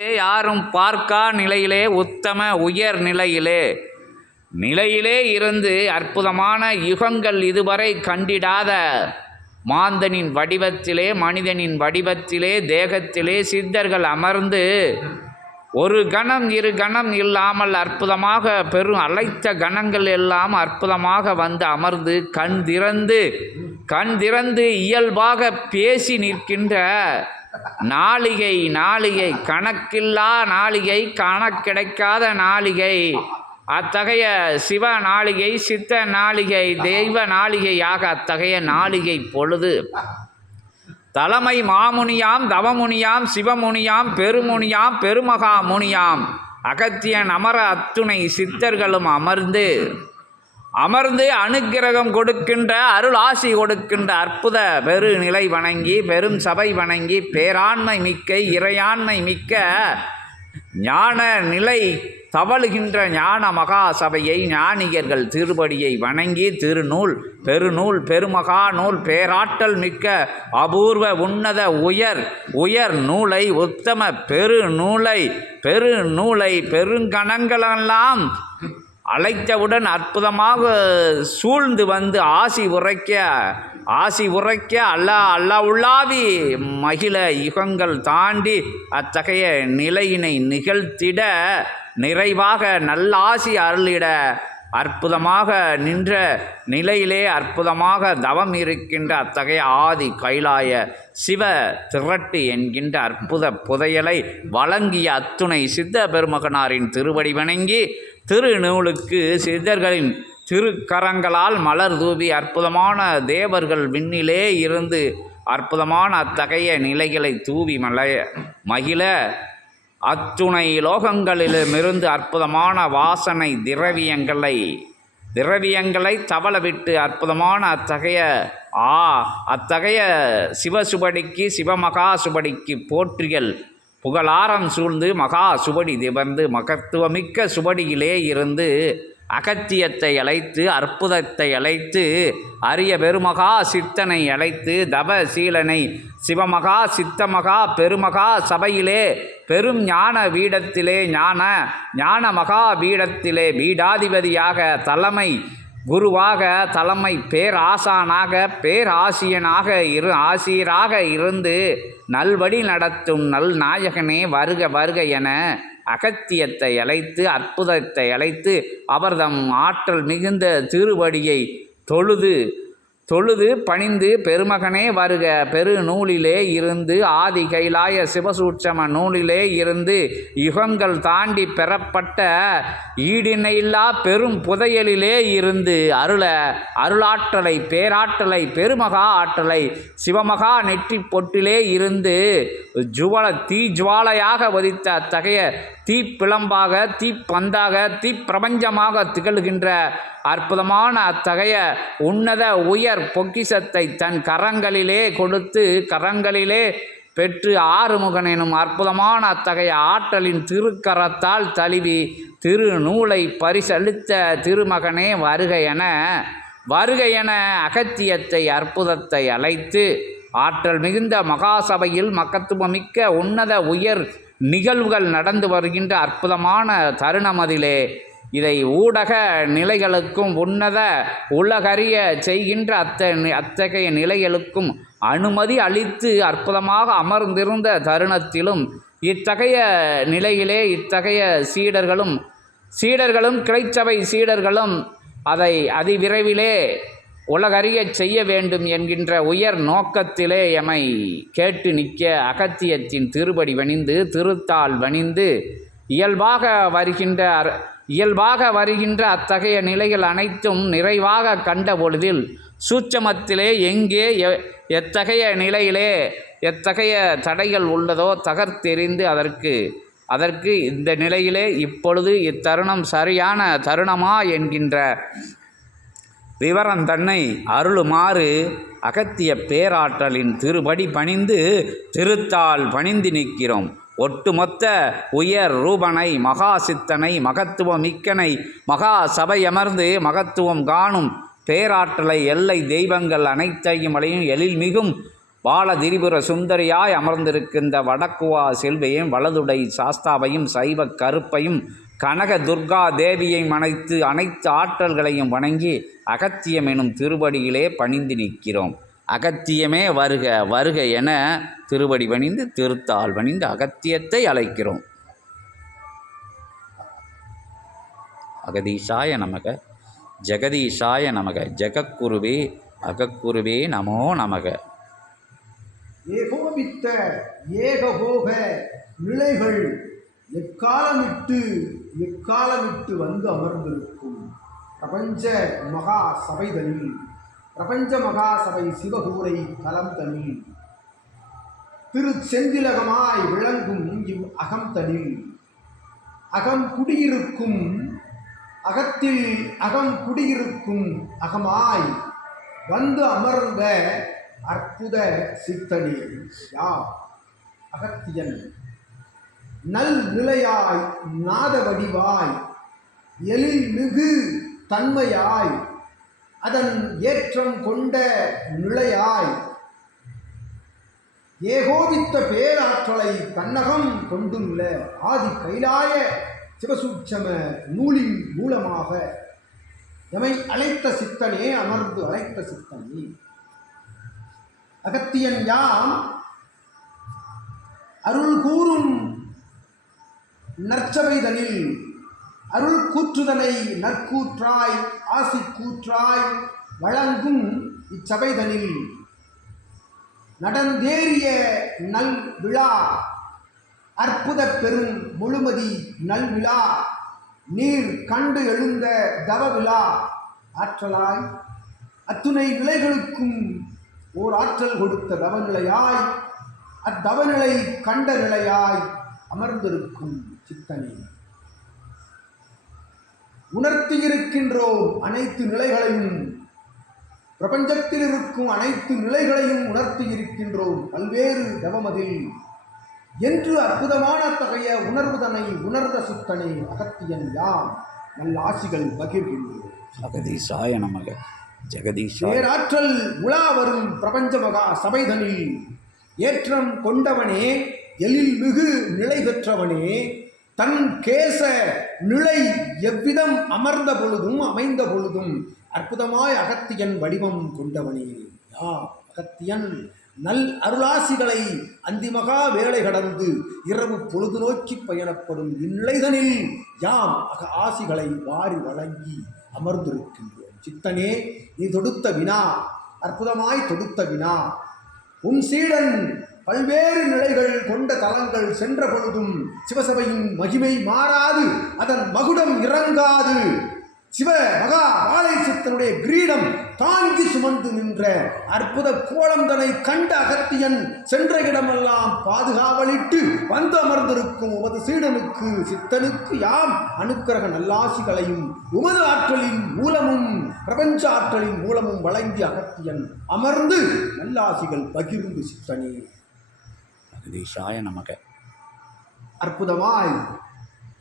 யாரும் பார்க்கா நிலையிலே உத்தம உயர் நிலையிலே இருந்து அற்புதமான யுகங்கள் இதுவரை கண்டிடாத மாந்தனின் வடிவத்திலே மனிதனின் வடிவத்திலே தேகத்திலே சித்தர்கள் அமர்ந்து ஒரு கணம் இரு கணம் இல்லாமல் அற்புதமாக பெரும் அழைத்த கணங்கள் எல்லாம் அற்புதமாக வந்து அமர்ந்து கண் திறந்து இயல்பாக பேசி நிற்கின்ற நாளிகை கணக்கில்லா நாளிகை கணக்கிடைக்காத நாளிகை அத்தகைய சிவ நாளிகை சித்த நாளிகை தெய்வ நாளிகையாக அத்தகைய நாளிகை பொழுது தலைமை மாமுனியாம் தவமுனியாம் சிவமுனியாம் பெருமுனியாம் பெருமகா முனியாம் அகத்தியன் அமர அத்துணை சித்தர்களும் அமர்ந்து அனுக்கிரகம் கொடுக்கின்ற அருள் ஆசி கொடுக்கின்ற அற்புத பெரு நிலை வணங்கி பெரும் சபை வணங்கி பேராண்மை மிக்க இறையாண்மை மிக்க ஞான நிலை தவழுகின்ற ஞான மகா சபையை ஞானியர்கள் திருப்படியை வணங்கி திருநூல் பெருநூல் பெருமகா நூல் பேராற்றல் மிக்க அபூர்வ உன்னத உயர் நூலை உத்தம பெருநூலை பெருங்கணங்களெல்லாம் அழைத்தவுடன் அற்புதமாக சூழ்ந்து வந்து ஆசி உரைக்க அல்லா உள்ளாவி மகிழ யுகங்கள் தாண்டி அத்தகைய நிலையினை நிகழ்த்திட நிறைவாக நல்லாசி அருளிட அற்புதமாக நின்ற நிலையிலே அற்புதமாக தவம் இருக்கின்ற அத்தகைய ஆதி கைலாய சிவ திரட்டு என்கின்ற அற்புத புதையலை வழங்கிய அத்துணை சித்த பெருமகனாரின் திருவடி வணங்கி திருநூலுக்கு சித்தர்களின் திருக்கரங்களால் மலர் தூவி அற்புதமான தேவர்கள் விண்ணிலே இருந்து அற்புதமான அத்தகைய நிலைகளை தூவி மகிழ அத்துணை லோகங்களிலுமிருந்து அற்புதமான வாசனை திரவியங்களை தவளவிட்டு அற்புதமான அத்தகைய சிவசுபடிக்கு சிவமகா சுபடிக்கு போற்றியல் புகழாரம் சூழ்ந்து மகா சுபடி திவர்ந்து மகத்துவமிக்க சுபடியிலே இருந்து அகத்தியத்தை அழைத்து அற்புதத்தை அழைத்து அரிய பெருமகா சித்தனை அழைத்து தவசீலனை சிவமகா சித்தமகா பெருமகா சபையிலே பெரும் ஞான வீடத்திலே ஞான மகா வீடத்திலே வீடாதிபதியாக தலைமை குருவாக தலைமை பேராசானாக பேராசியனாக ஆசிரியராக இருந்து நல்வழி நடத்தும் நல் நாயகனே வருக என அகத்தியத்தை அழைத்து அற்புதத்தை அழைத்து அவர்தம் ஆற்றல் மிகுந்த திருவடியை தொழுது பணிந்து பெருமகனே வருக பெரு நூலிலே இருந்து ஆதி கைலாய சிவசூட்சம நூலிலே இருந்து யுகங்கள் தாண்டி பெறப்பட்ட ஈடிணையில்லா பெரும் புதையலிலே இருந்து அருளாற்றலை பேராற்றலை பெருமகா ஆற்றலை சிவமகா நெற்றி பொட்டிலே இருந்து தீஜ்வாலையாக வதித்த அத்தகைய தீப்பிளம்பாக தீப்பந்தாக தீப்பிரபஞ்சமாக திகழ்கின்ற அற்புதமான அத்தகைய உன்னத உயர் பொக்கிஷத்தை தன் கரங்களிலே கொடுத்து கரங்களிலே பெற்று ஆறுமுகன் எனும் அற்புதமான அத்தகைய ஆற்றலின் திருக்கரத்தால் தழுவி திருநூலை பரிசளித்த திருமகனே வருக என அகத்தியத்தை அற்புதத்தை அழைத்து ஆற்றல் மிகுந்த மகாசபையில் மக்கத்துவமிக்க உன்னத உயர் நிகழ்வுகள் நடந்து வருகின்ற அற்புதமான தருணமதிலே இதை ஊடக நிலைகளுக்கும் உன்னத உலகறிய செய்கின்ற அத்தகைய நிலைகளுக்கும் அனுமதி அளித்து அற்புதமாக அமர்ந்திருந்த தருணத்திலும் இத்தகைய நிலையிலே இத்தகைய சீடர்களும் கிளைச்சபை சீடர்களும் அதை அதிவிரைவிலே உலகறிய செய்ய வேண்டும் என்கின்ற உயர் நோக்கத்திலே எமை கேட்டு நிற்க அகத்தியத்தின் திருப்படி வணிந்து திருத்தால் வணிந்து இயல்பாக வருகின்ற அத்தகைய நிலைகள் அனைத்தும் நிறைவாக கண்ட பொழுதில் சூட்சமத்திலே எங்கே எத்தகைய நிலையிலே எத்தகைய தடைகள் உள்ளதோ தகர்த்தெறிந்து அதற்கு இந்த நிலையிலே இப்பொழுது இத்தருணம் சரியான தருணமா என்கின்ற விவரம் தன்னை அருளுமாறு அகத்திய பேராற்றலின் திருப்படி பணிந்து திருத்தால் பணிந்து நிற்கிறோம். ஒட்டுமொத்த உயர் ரூபனை மகா சித்தனை மகத்துவமிக்கனை மகா சபையமர்ந்து மகத்துவம் காணும் பேராற்றலை எல்லை தெய்வங்கள் அனைத்தையும் எழில்மிகும் பால திரிபுர சுந்தரியாய் அமர்ந்திருக்கின்ற வடக்குவா செல்வையும் வலதுடை சாஸ்தாவையும் சைவ கருப்பையும் கனக துர்கா தேவியையும் அனைத்து ஆற்றல்களையும் வணங்கி அகத்தியம் எனும் திருவடியிலே பணிந்து நிற்கிறோம். அகத்தியமே வருக வருக என திருவடி பணிந்து திருத்தால் பணிந்து அகத்தியத்தை அழைக்கிறோம். அகதீஷாய நமக, ஜெகதீஷாய நமக, ஜெகக்குருவே அகக்குருவே நமோ நமக. ஏகோபித்த ஏகபோக நிலைகள் எக்காலமிட்டு வந்து அமர்ந்திருக்கும் பிரபஞ்ச மகா சபைதனில், பிரபஞ்ச மகா சபை சிவகூரை தலம் தனில், திருச்செந்திலகமாய் விளங்கும் இவ் அகம்தனில் அகம் குடியிருக்கும், அகத்தில் அகம் குடியிருக்கும் அகமாய் வந்து அமர்ந்த அற்புத சித்தனே யார் அகத்தியன். நல் நிலையாய் நாத வடிவாய் எழில் மிகு தன்மையாய் அதன் ஏற்றம் கொண்ட நிலையாய் ஏகோபித்த பேராற்றலை தன்னகம் கொண்டுள்ள ஆதி கைலாய சிவசூட்சம நூலின் மூலமாக எமை அழைத்த சித்தனே, அமர்ந்து அழைத்த சித்தனே அகத்தியன் யாம். அருள் கூறும் நற்சபைதனில் அருள் கூற்றுதனை நற்கூற்றாய் ஆசி கூற்றாய் வழங்கும் இச்சபைதனில் நடந்தேறிய நல் விழா, அற்புத பெரும் முழுமதி நல்விழா, நீர் கண்டு எழுந்த தவ விழா ஆற்றலாய் அத்துணை நிலைகளுக்கும் ஓர் ஆற்றல் கொடுத்த தவநிலையாய், அத்தவநிலை கண்ட நிலையாய் அமர்ந்திருக்கும் சித்தனே உணர்த்தியிருக்கின்றோம். அனைத்து நிலைகளையும், பிரபஞ்சத்தில் இருக்கும் அனைத்து நிலைகளையும் உணர்த்தியிருக்கின்றோம் பல்வேறு தவமதில் என்று அற்புதமான தகைய உணர்வுதனை உணர்ந்த சித்தனே அகத்தியன் யாம். நல்ல ஆசிகள் பகிர்கின்றோம். அகதீஷாய நமக, ஜெகதீஷாய. பேராற்றல் உலா வரும் பிரபஞ்ச மகா சபைதனில் ஏற்றம் கொண்டவனே, எழில் மிகு நிலை பெற்றவனே, தன் கேச நிலை எவ்விதம் அமர்ந்த பொழுதும் அமைந்த பொழுதும் அற்புதமாய் அகத்தியன் வடிவம் கொண்டவனே யா அகத்தியன். நல் அருளாசிகளை அந்திமகா வேலை கடந்து இரவு பொழுது நோக்கி பயணப்படும் இந்நிலைதனில் யாம் ஆசிகளை வாரி வழங்கி அமர்ந்திருக்கின்றோம். சித்தனே, நீ தொடுத்த வினா, அற்புதமாய் தொடுத்த வினா. உன் சீடன் பல்வேறு நிலைகள் கொண்ட தலங்கள் சென்ற பொழுதும் சிவசபையின் மகிமை மாறாது, அதன் மகுடம் இறங்காது. சிவ மகா வாழை சித்தனுடைய கிரீடம் தாங்கி சுமந்து நின்ற அற்புத கோலந்தனை கண்ட அகத்தியன் சென்ற இடமெல்லாம் பாதுகாவலிட்டு வந்து அமர்ந்திருக்கும் உமது சீடனுக்கு சித்தனுக்கு யாம் அனுக்கிரக நல்லாசிகளையும் உமது ஆற்றலின் மூலமும் பிரபஞ்ச ஆற்றலின் மூலமும் வழங்கி அகத்தியன் அமர்ந்து நல்லாசிகள் பகிர்ந்து சித்தனே அகதீஷாய நமக. அற்புதமாய்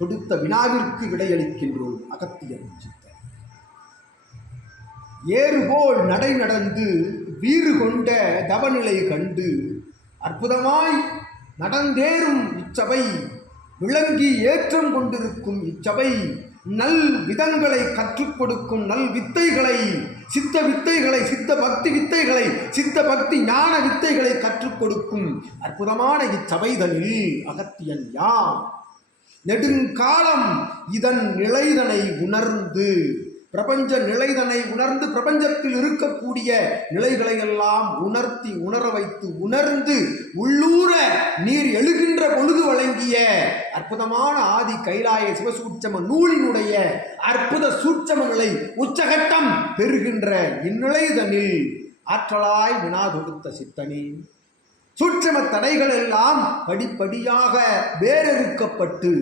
தொடுத்த வினாவிற்கு விடையளிக்கின்றோம் அகத்தியன் சித்தன். ஏறுபோல் நடை நடந்து வீறு கொண்ட தவநிலை கண்டு அற்புதமாய் நடந்தேறும் இச்சபை விளங்கி ஏற்றம் கொண்டிருக்கும் இச்சபை நல் விதங்களை கற்றுக் கொடுக்கும் நல் வித்தைகளை, சித்த வித்தைகளை, சித்த பக்தி வித்தைகளை, சித்த பக்தி ஞான வித்தைகளை கற்றுக் கொடுக்கும் அற்புதமான இச்சபைதனில் அகத்தியன் யாம். நெடுங்காலம் இதன் நிலைதனை உணர்ந்து, பிரபஞ்ச நிலைதனை உணர்ந்து, பிரபஞ்சத்தில் இருக்கக்கூடிய நிலைகளையெல்லாம் உணர்த்தி உணர வைத்து உணர்ந்து உள்ளூர நீர் எழுகின்ற பொழுது வழங்கிய அற்புதமான ஆதி கைலாய சிவசூட்சம நூலினுடைய அற்புத சூட்சம நிலை உச்சகட்டம் பெறுகின்ற இந்நிலைதனில் ஆற்றலாய் வினா தொடுத்த சித்தனே, சூட்சம தடைகள் எல்லாம் படிப்படியாக வேறறுக்கப்பட்டு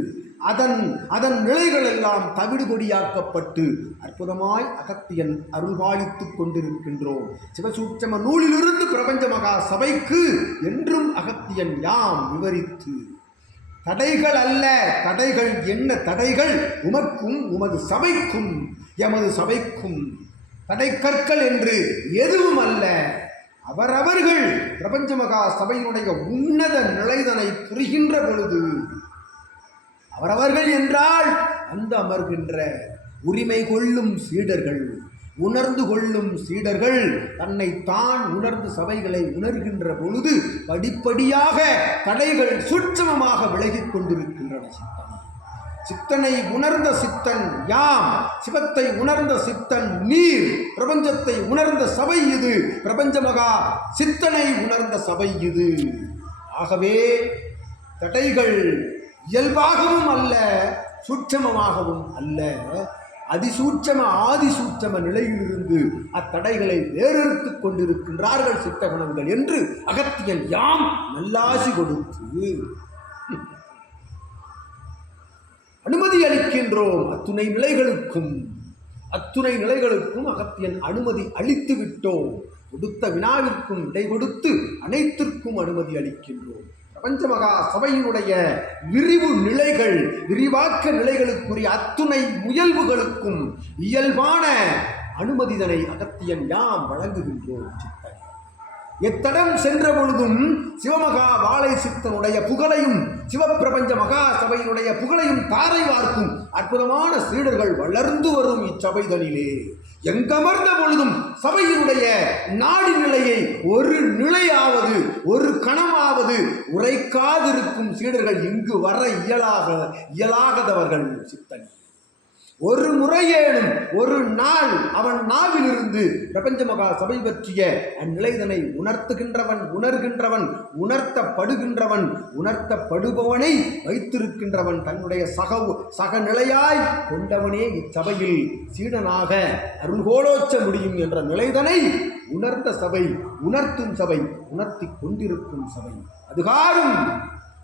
அதன் நிலைகள் எல்லாம் தவிடுபொடியாக்கப்பட்டு அற்புதமாய் அகத்தியன் அருள்பாலித்துக் கொண்டிருக்கின்றோம். சிவசூட்சம நூலிலிருந்து பிரபஞ்ச மகா சபைக்கு என்றும் அகத்தியன் யாம் விவரித்து, தடைகள் அல்ல, தடைகள் என்ன தடைகள், உமக்கும் உமது சபைக்கும் எமது சபைக்கும் தடை கற்கள் என்று எதுவும் அல்ல. அவரவர்கள் பிரபஞ்ச மகா சபையினுடைய உன்னத நிலைதனை புரிகின்ற பொழுது, அவரவர்கள் என்றால் அந்த அமர்கின்ற உரிமை கொள்ளும் சீடர்கள், உணர்ந்து கொள்ளும் சீடர்கள் தன்னை தான் உணர்ந்து சபைகளை உணர்கின்ற பொழுது படிப்படியாக தடைகள் சூட்சமமாக விலகிக் கொண்டிருக்கின்றன. சித்தனை உணர்ந்த சித்தன் யாம், சிவத்தை உணர்ந்த சித்தன் நீர், பிரபஞ்சத்தை உணர்ந்த சபை இது, பிரபஞ்ச மகா சித்தனை உணர்ந்த சபை இது. ஆகவே தடைகள் இயல்பாகவும் அல்ல, சூட்சமமாகவும் அல்ல, அதிசூட்சம ஆதிசூட்சம நிலையிலிருந்து அத்தடைகளை வேறெடுத்துக் கொண்டிருக்கின்றார்கள் சித்தகணங்கள் என்று அகத்தியன் யாம் நல்லாசி கொடுத்து அனுமதி அளிக்கின்றோம். அத்துணை நிலைகளுக்கும் அகத்தியன் அனுமதி அளித்து விட்டோம். கொடுத்த வினாவிற்கும் விடை கொடுத்து அனைத்திற்கும் அனுமதி அளிக்கின்றோம். பிரபஞ்ச மகா சபையினுடைய விரிவு நிலைகள், விரிவாக்க நிலைகளுக்குரிய அத்துணை முயல்வுகளுக்கும் இயல்பான அனுமதிதனை அகத்தியன் யாம் வழங்குகின்றோம். சித்தன் எத்தடம் சென்ற பொழுதும் சிவமகா வாழை சித்தனுடைய புகழையும் சிவப்பிரபஞ்ச மகா சபையினுடைய புகழையும் தாரை வார்க்கும் அற்புதமான சீடர்கள் வளர்ந்து வரும் இச்சபைதனிலே எங்கமர்ந்த பொழுதும் சபையினுடைய நாடி நிலையை ஒரு நிலையாவது ஒரு கணமாவது உரைக்காதிருக்கும் சீடர்கள் இங்கு வர இயலாதவர்கள். சித்தன் ஒரு முறையேனும் ஒரு நாள் அவன் நாவிலிருந்து பிரபஞ்ச மகா சபை பற்றிய அந்நிலைதனை உணர்த்துகின்றவன், உணர்கின்றவன், உணர்த்தப்படுகின்றவன், உணர்த்தப்படுபவனை வைத்திருக்கின்றவன், தன்னுடைய சக நிலையாய் கொண்டவனே இச்சபையில் சீடனாக அருள்கோலோச்ச முடியும் என்ற நிலைதனை உணர்ந்த சபை, உணர்த்தும் சபை, உணர்த்தி கொண்டிருக்கும் சபை. அதுகாரும்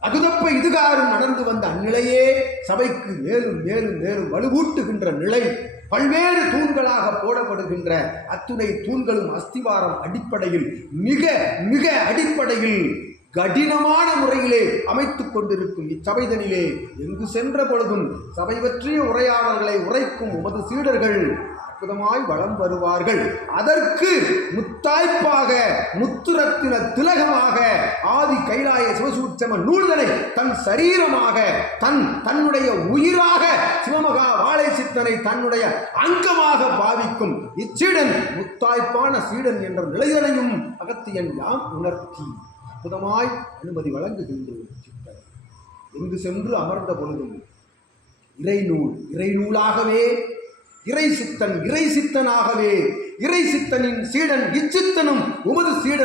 அதுதப்ப இதுகாரும் நடந்து வந்த அந்நிலையே சபைக்கு மேலும் மேலும் மேலும் வலுவூட்டுகின்ற நிலை. பல்வேறு தூண்களாக போடப்படுகின்ற அத்துணை தூண்களும் அஸ்திவாரம் அடிப்படையில் மிக மிக அடிப்படையில் கடினமான முறையிலே அமைத்துக் கொண்டிருக்கும் இச்சபைதனிலே எங்கு சென்ற பொழுதும் சபை பற்றிய உரையாடல்களை உரைக்கும் உமது சீடர்கள் அற்புதமாய் வளம் வருவார்கள். அதற்கு முத்தாய்ப்பாக, முத்துரத்தின திலகமாக ஆதி கைலாய சிவசூட்சம நூல்தனை தன் சரீரமாக, தன்னுடைய உயிராக சிவமகா வாழை சித்தனை தன்னுடைய அங்கமாக பாவிக்கும் இச்சீடன் முத்தாய்ப்பான சீடன் என்ற நிலைதனையும் அகத்தியன் யாம் உணர்த்தி அற்புதமாய் அனுமதி வழங்குகின்றோம். சித்தன் எங்கு சென்று அமர்ந்த பொழுதும் இறைநூலாகவே, இறை சித்தனாகவே, இறை சித்தனின் சீடன் இச்சித்தனும் உமது சீடன்